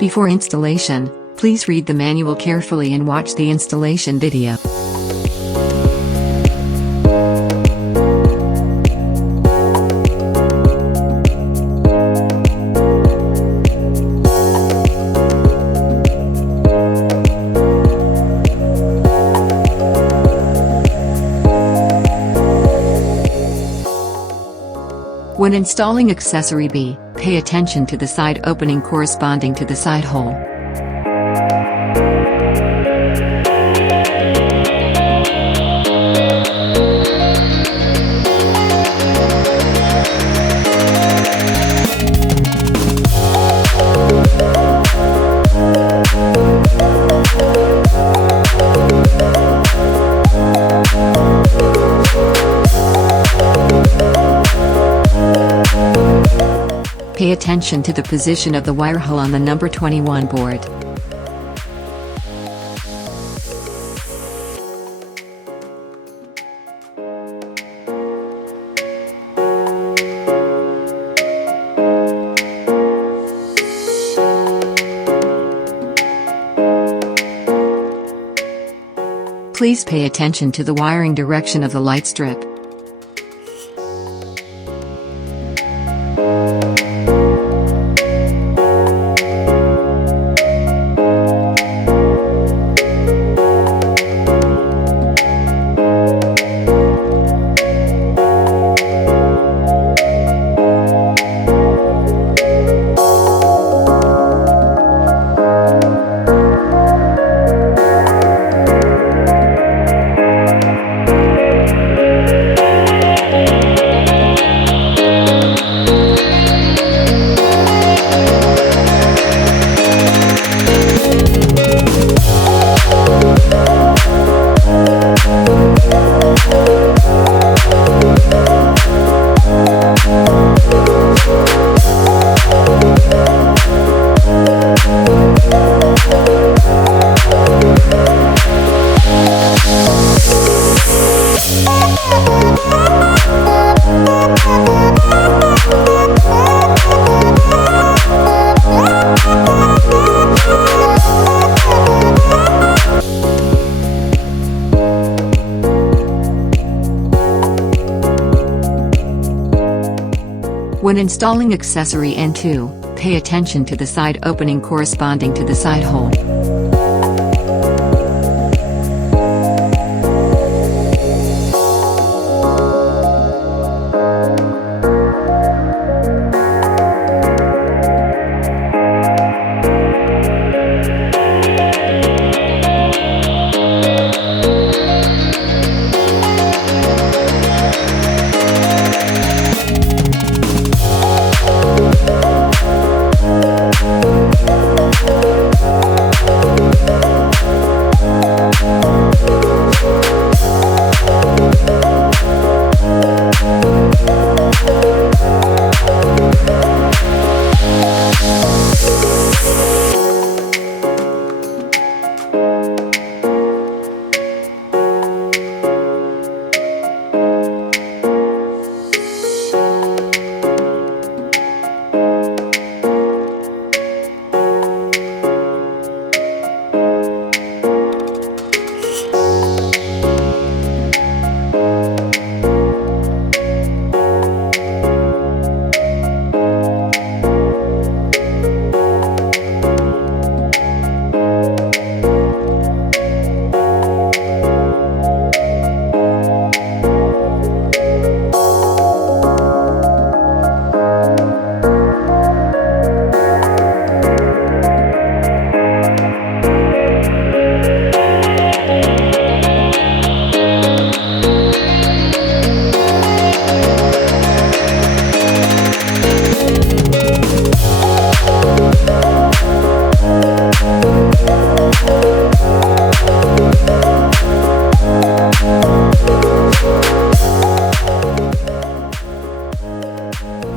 Before installation, please read the manual carefully and watch the installation video. When installing accessory B, pay attention to the side opening corresponding to the side hole. Pay attention to the position of the wire hole on the number 21 board. Please pay attention to the wiring direction of the light strip. When installing accessory N2, pay attention to the side opening corresponding to the side hole.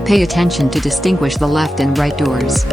Pay attention to distinguish the left and right doors.